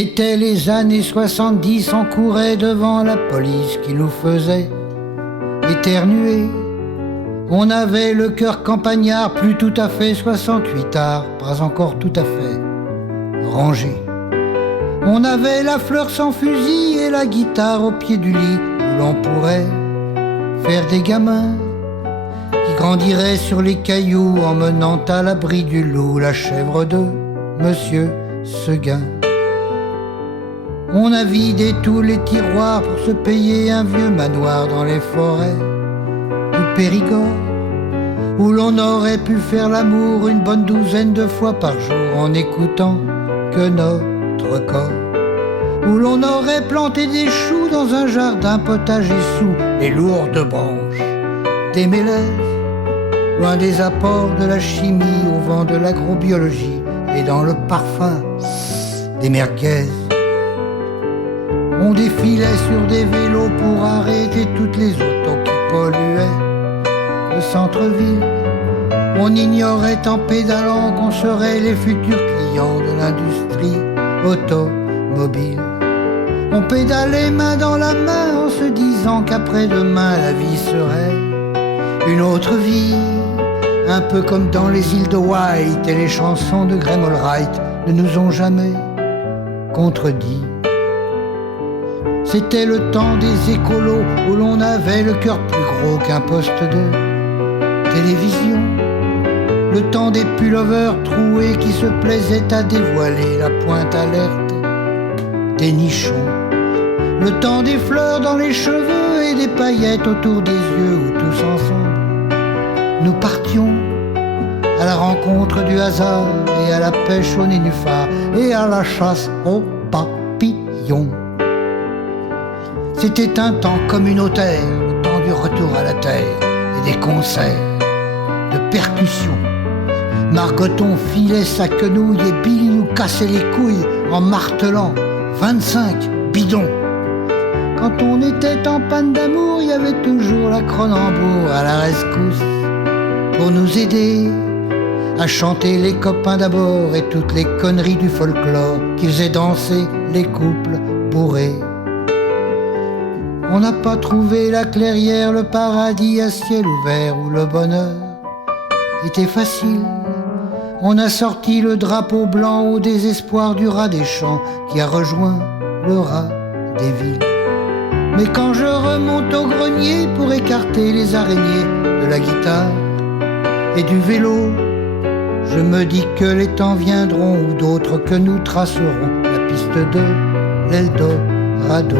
C'était les années 70, on courait devant la police qui nous faisait éternuer. On avait le cœur campagnard, plus tout à fait 68 arts, pas encore tout à fait rangé. On avait la fleur sans fusil et la guitare au pied du lit, où l'on pourrait faire des gamins qui grandiraient sur les cailloux en menant à l'abri du loup la chèvre de Monsieur Seguin. On a vidé tous les tiroirs pour se payer un vieux manoir dans les forêts du Périgord, où l'on aurait pu faire l'amour une bonne douzaine de fois par jour en écoutant que notre corps, où l'on aurait planté des choux dans un jardin potager sous les lourdes branches des mélèzes, loin des apports de la chimie, au vent de l'agrobiologie et dans le parfum des merguez. On défilait sur des vélos pour arrêter toutes les autos qui polluaient le centre-ville. On ignorait en pédalant qu'on serait les futurs clients de l'industrie automobile. On pédalait main dans la main en se disant qu'après-demain la vie serait une autre vie, un peu comme dans les îles de White, et les chansons de Graham Allwright ne nous ont jamais contredit. C'était le temps des écolos où l'on avait le cœur plus gros qu'un poste de télévision. Le temps des pullovers troués qui se plaisaient à dévoiler la pointe alerte des nichons. Le temps des fleurs dans les cheveux et des paillettes autour des yeux où tous ensemble nous partions à la rencontre du hasard et à la pêche au nénuphar et à la chasse aux papillons. C'était un temps communautaire, le temps du retour à la terre et des concerts de percussion. Margoton filait sa quenouille et Billy nous cassait les couilles en martelant 25 bidons. Quand on était en panne d'amour, il y avait toujours la Cronenbourg à la rescousse pour nous aider à chanter les copains d'abord et toutes les conneries du folklore qui faisaient danser les couples bourrés. On n'a pas trouvé la clairière, le paradis à ciel ouvert où le bonheur était facile. On a sorti le drapeau blanc au désespoir du rat des champs qui a rejoint le rat des villes. Mais quand je remonte au grenier pour écarter les araignées de la guitare et du vélo, je me dis que les temps viendront où d'autres que nous traceront la piste de l'Eldorado.